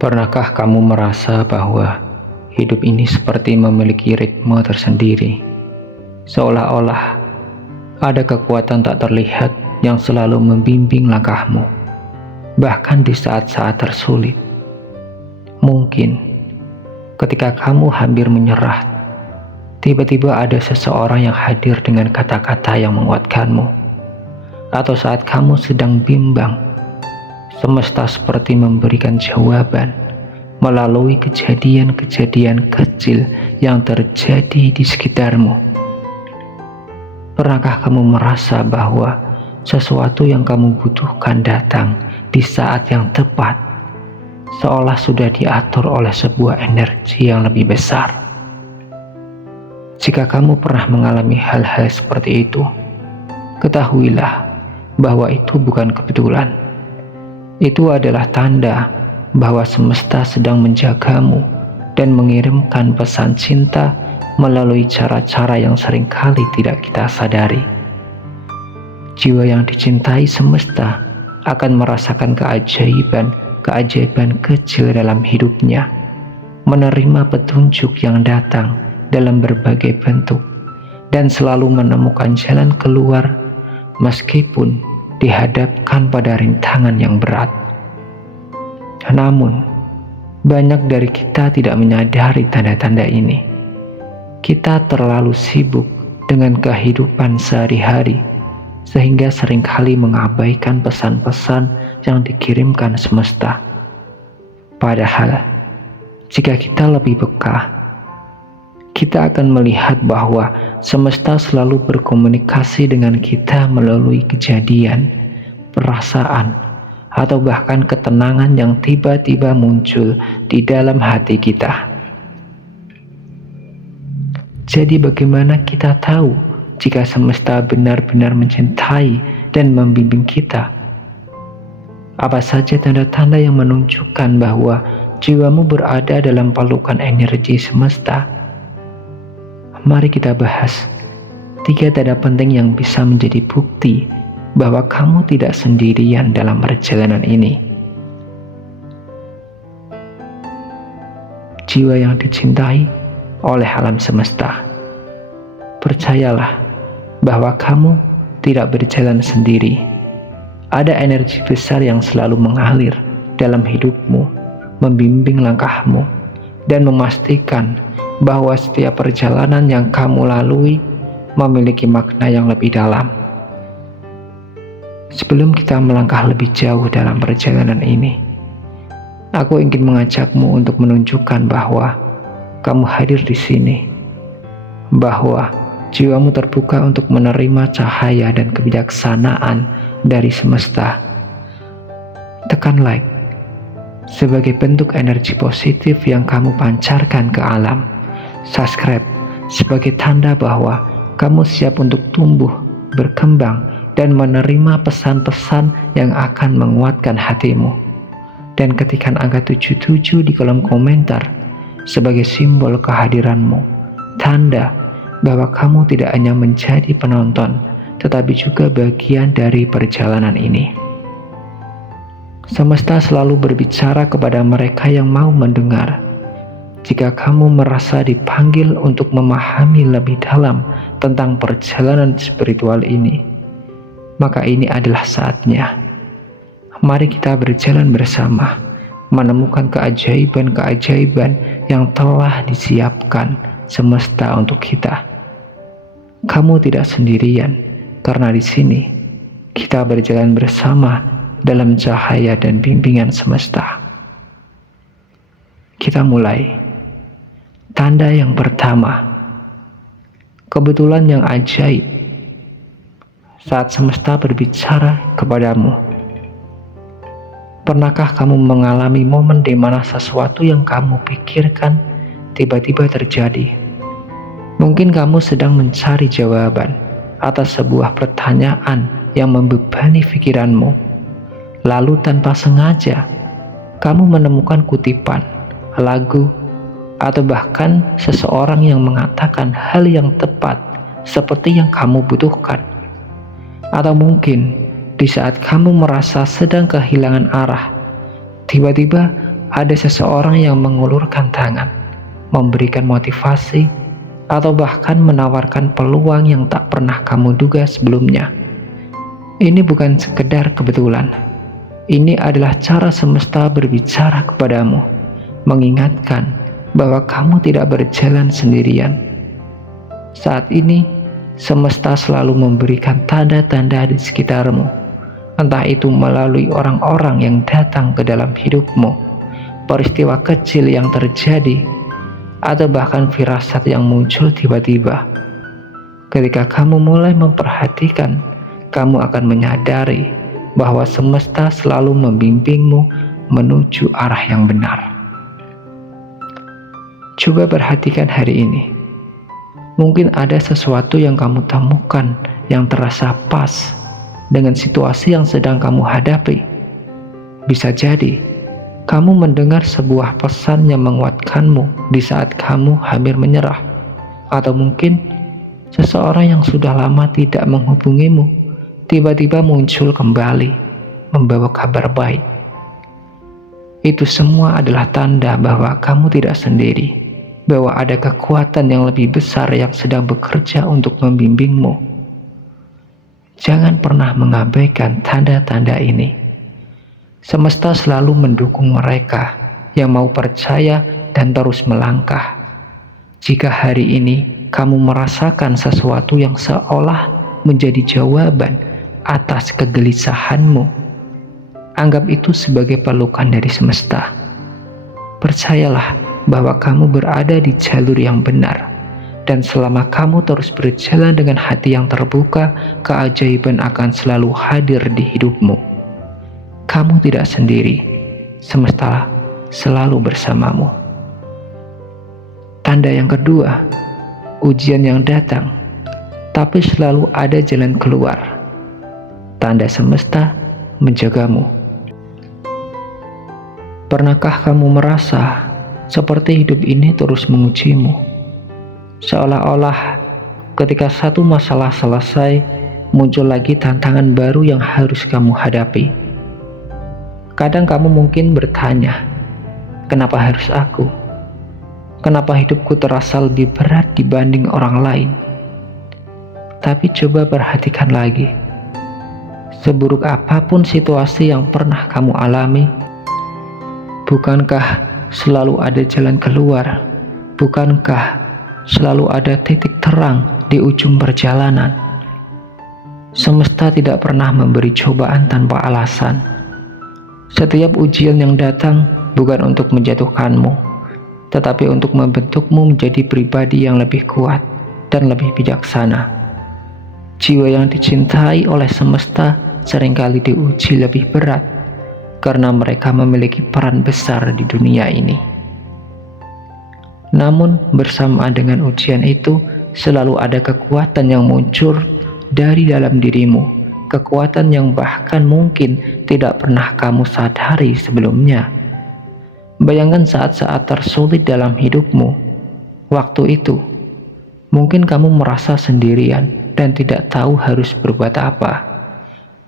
Pernahkah kamu merasa bahwa hidup ini seperti memiliki ritme tersendiri, seolah-olah ada kekuatan tak terlihat yang selalu membimbing langkahmu, bahkan di saat-saat tersulit? Mungkin ketika kamu hampir menyerah, tiba-tiba ada seseorang yang hadir dengan kata-kata yang menguatkanmu. Atau saat kamu sedang bimbang, semesta seperti memberikan jawaban melalui kejadian-kejadian kecil yang terjadi di sekitarmu. Pernahkah kamu merasa bahwa sesuatu yang kamu butuhkan datang di saat yang tepat, seolah sudah diatur oleh sebuah energi yang lebih besar? Jika kamu pernah mengalami hal-hal seperti itu, ketahuilah bahwa itu bukan kebetulan. Itu adalah tanda bahwa semesta sedang menjagamu dan mengirimkan pesan cinta melalui cara-cara yang seringkali tidak kita sadari. Jiwa yang dicintai semesta akan merasakan keajaiban kecil dalam hidupnya, menerima petunjuk yang datang dalam berbagai bentuk, dan selalu menemukan jalan keluar meskipun dihadapkan pada rintangan yang berat. Namun, banyak dari kita tidak menyadari tanda-tanda ini. Kita terlalu sibuk dengan kehidupan sehari-hari, sehingga seringkali mengabaikan pesan-pesan yang dikirimkan semesta. Padahal, jika kita lebih peka, kita akan melihat bahwa semesta selalu berkomunikasi dengan kita melalui kejadian, perasaan, atau bahkan ketenangan yang tiba-tiba muncul di dalam hati kita. Jadi bagaimana kita tahu jika semesta benar-benar mencintai dan membimbing kita? Apa saja tanda-tanda yang menunjukkan bahwa jiwamu berada dalam pelukan energi semesta? Mari kita bahas 3 tanda penting yang bisa menjadi bukti bahwa kamu tidak sendirian dalam perjalanan ini. Jiwa yang dicintai oleh alam semesta. Percayalah bahwa kamu tidak berjalan sendiri. Ada energi besar yang selalu mengalir dalam hidupmu, membimbing langkahmu, dan memastikan bahwa setiap perjalanan yang kamu lalui memiliki makna yang lebih dalam. Sebelum kita melangkah lebih jauh dalam perjalanan ini, aku ingin mengajakmu untuk menunjukkan bahwa kamu hadir di sini, bahwa jiwamu terbuka untuk menerima cahaya dan kebijaksanaan dari semesta. Tekan like sebagai bentuk energi positif yang kamu pancarkan ke alam. Subscribe sebagai tanda bahwa kamu siap untuk tumbuh, berkembang, dan menerima pesan-pesan yang akan menguatkan hatimu. Dan ketikkan angka 77 di kolom komentar sebagai simbol kehadiranmu, tanda bahwa kamu tidak hanya menjadi penonton, tetapi juga bagian dari perjalanan ini. Semesta selalu berbicara kepada mereka yang mau mendengar. Jika kamu merasa dipanggil untuk memahami lebih dalam tentang perjalanan spiritual ini, maka ini adalah saatnya. Mari kita berjalan bersama, menemukan keajaiban-keajaiban yang telah disiapkan semesta untuk kita. Kamu tidak sendirian, karena di sini kita berjalan bersama dalam cahaya dan bimbingan semesta. Kita mulai. Tanda yang pertama, kebetulan yang ajaib. Saat semesta berbicara kepadamu, pernahkah kamu mengalami momen di mana sesuatu yang kamu pikirkan tiba-tiba terjadi? Mungkin kamu sedang mencari jawaban atas sebuah pertanyaan yang membebani pikiranmu. Lalu tanpa sengaja, kamu menemukan kutipan, lagu, atau bahkan seseorang yang mengatakan hal yang tepat seperti yang kamu butuhkan. Atau mungkin di saat kamu merasa sedang kehilangan arah, tiba-tiba ada seseorang yang mengulurkan tangan, memberikan motivasi, atau bahkan menawarkan peluang yang tak pernah kamu duga sebelumnya. Ini bukan sekedar kebetulan. Ini adalah cara semesta berbicara kepadamu, mengingatkan bahwa kamu tidak berjalan sendirian. Saat ini, semesta selalu memberikan tanda-tanda di sekitarmu, entah itu melalui orang-orang yang datang ke dalam hidupmu, peristiwa kecil yang terjadi, atau bahkan firasat yang muncul tiba-tiba. Ketika kamu mulai memperhatikan, kamu akan menyadari bahwa semesta selalu membimbingmu menuju arah yang benar. Coba perhatikan hari ini. Mungkin ada sesuatu yang kamu temukan yang terasa pas dengan situasi yang sedang kamu hadapi. Bisa jadi kamu mendengar sebuah pesan yang menguatkanmu di saat kamu hampir menyerah, atau mungkin seseorang yang sudah lama tidak menghubungimu tiba-tiba muncul kembali membawa kabar baik. Itu semua adalah tanda bahwa kamu tidak sendiri, bahwa ada kekuatan yang lebih besar yang sedang bekerja untuk membimbingmu. Jangan pernah mengabaikan tanda-tanda ini. Semesta selalu mendukung mereka yang mau percaya dan terus melangkah. Jika hari ini kamu merasakan sesuatu yang seolah menjadi jawaban atas kegelisahanmu, anggap itu sebagai pelukan dari semesta. Percayalah bahwa kamu berada di jalur yang benar, dan selama kamu terus berjalan dengan hati yang terbuka, keajaiban akan selalu hadir di hidupmu. Kamu tidak sendiri, semesta selalu bersamamu. Tanda yang kedua, ujian yang datang, tapi selalu ada jalan keluar. Tanda semesta menjagamu. Pernahkah kamu merasa seperti hidup ini terus mengujimu? Seolah-olah ketika satu masalah selesai, muncul lagi tantangan baru yang harus kamu hadapi. Kadang kamu mungkin bertanya, kenapa harus aku? Kenapa hidupku terasa lebih berat dibanding orang lain? Tapi coba perhatikan lagi. Seburuk apapun situasi yang pernah kamu alami, bukankah selalu ada jalan keluar? Bukankah selalu ada titik terang di ujung perjalanan? Semesta tidak pernah memberi cobaan tanpa alasan. Setiap ujian yang datang bukan untuk menjatuhkanmu, tetapi untuk membentukmu menjadi pribadi yang lebih kuat dan lebih bijaksana. Jiwa yang dicintai oleh semesta seringkali diuji lebih berat karena mereka memiliki peran besar di dunia ini. Namun bersamaan dengan ujian itu, selalu ada kekuatan yang muncul dari dalam dirimu, kekuatan yang bahkan mungkin tidak pernah kamu sadari sebelumnya. Bayangkan saat-saat tersulit dalam hidupmu. Waktu itu, mungkin kamu merasa sendirian dan tidak tahu harus berbuat apa.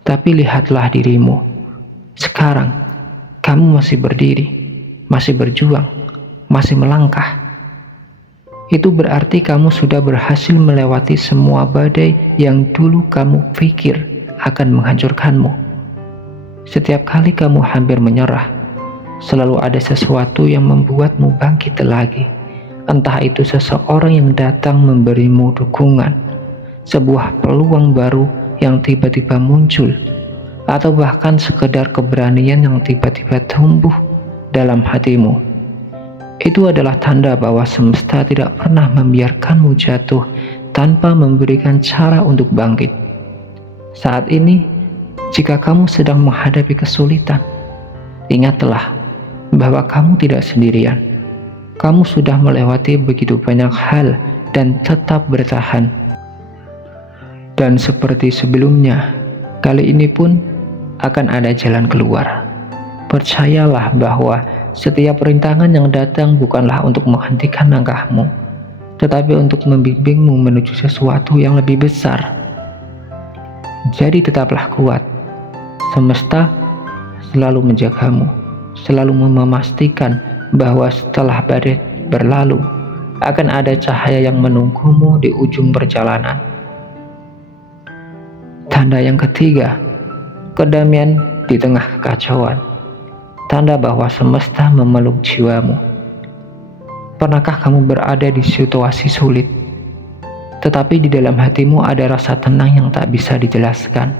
Tapi lihatlah dirimu. Sekarang, kamu masih berdiri, masih berjuang, masih melangkah. Itu berarti kamu sudah berhasil melewati semua badai yang dulu kamu pikir akan menghancurkanmu. Setiap kali kamu hampir menyerah, selalu ada sesuatu yang membuatmu bangkit lagi. Entah itu seseorang yang datang memberimu dukungan, sebuah peluang baru yang tiba-tiba muncul, atau bahkan sekedar keberanian yang tiba-tiba tumbuh dalam hatimu. Itu adalah tanda bahwa semesta tidak pernah membiarkanmu jatuh tanpa memberikan cara untuk bangkit. Saat ini, jika kamu sedang menghadapi kesulitan, ingatlah bahwa kamu tidak sendirian. Kamu sudah melewati begitu banyak hal dan tetap bertahan. Dan seperti sebelumnya, kali ini pun akan ada jalan keluar. Percayalah bahwa setiap rintangan yang datang bukanlah untuk menghentikan langkahmu, tetapi untuk membimbingmu menuju sesuatu yang lebih besar. Jadi tetaplah kuat. Semesta selalu menjagamu, selalu memastikan bahwa setelah badai berlalu, akan ada cahaya yang menunggumu di ujung perjalanan. Tanda yang ketiga, kedamaian di tengah kekacauan. Tanda bahwa semesta memeluk jiwamu. Pernahkah kamu berada di situasi sulit, tetapi di dalam hatimu ada rasa tenang yang tak bisa dijelaskan?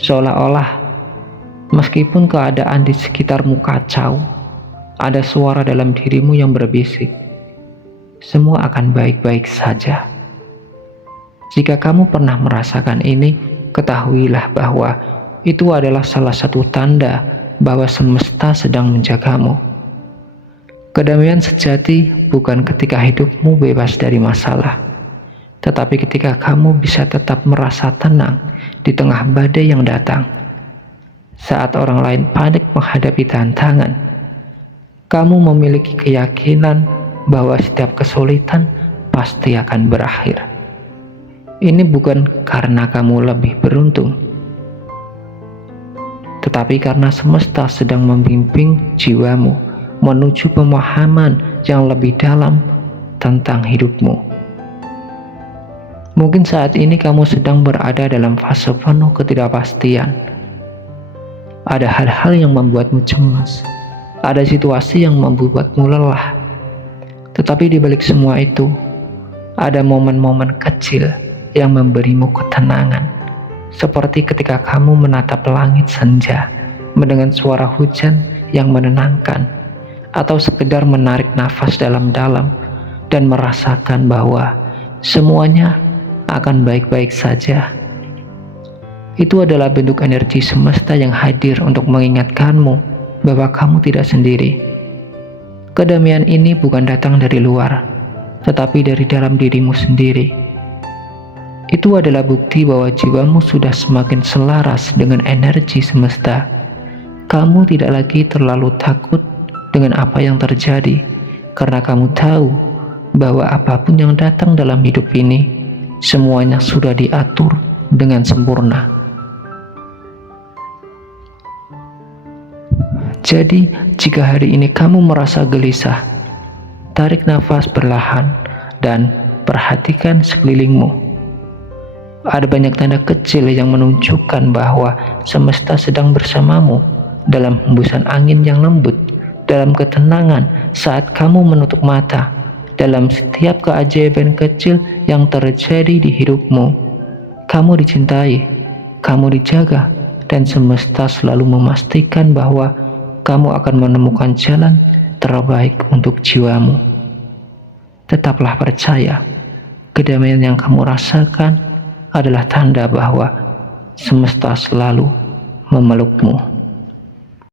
Seolah-olah meskipun keadaan di sekitarmu kacau, ada suara dalam dirimu yang berbisik, semua akan baik-baik saja. Jika kamu pernah merasakan ini, ketahuilah bahwa itu adalah salah satu tanda bahwa semesta sedang menjagamu. Kedamaian sejati bukan ketika hidupmu bebas dari masalah, tetapi ketika kamu bisa tetap merasa tenang di tengah badai yang datang. Saat orang lain panik menghadapi tantangan, kamu memiliki keyakinan bahwa setiap kesulitan pasti akan berakhir. Ini bukan karena kamu lebih beruntung, tetapi karena semesta sedang membimbing jiwamu menuju pemahaman yang lebih dalam tentang hidupmu. Mungkin saat ini kamu sedang berada dalam fase penuh ketidakpastian. Ada hal-hal yang membuatmu cemas, ada situasi yang membuatmu lelah. Tetapi di balik semua itu, ada momen-momen kecil yang memberimu ketenangan. Seperti ketika kamu menatap langit senja, mendengar suara hujan yang menenangkan, atau sekedar menarik nafas dalam-dalam dan merasakan bahwa semuanya akan baik-baik saja. Itu adalah bentuk energi semesta yang hadir untuk mengingatkanmu bahwa kamu tidak sendiri. Kedamaian ini bukan datang dari luar, tetapi dari dalam dirimu sendiri. Itu adalah bukti bahwa jiwamu sudah semakin selaras dengan energi semesta. Kamu tidak lagi terlalu takut dengan apa yang terjadi, karena kamu tahu bahwa apapun yang datang dalam hidup ini, semuanya sudah diatur dengan sempurna. Jadi, jika hari ini kamu merasa gelisah, tarik nafas perlahan dan perhatikan sekelilingmu. Ada banyak tanda kecil yang menunjukkan bahwa semesta sedang bersamamu dalam hembusan angin yang lembut, dalam ketenangan saat kamu menutup mata, dalam setiap keajaiban kecil yang terjadi di hidupmu. Kamu dicintai, kamu dijaga, dan semesta selalu memastikan bahwa kamu akan menemukan jalan terbaik untuk jiwamu. Tetaplah percaya, kedamaian yang kamu rasakan adalah tanda bahwa semesta selalu memelukmu.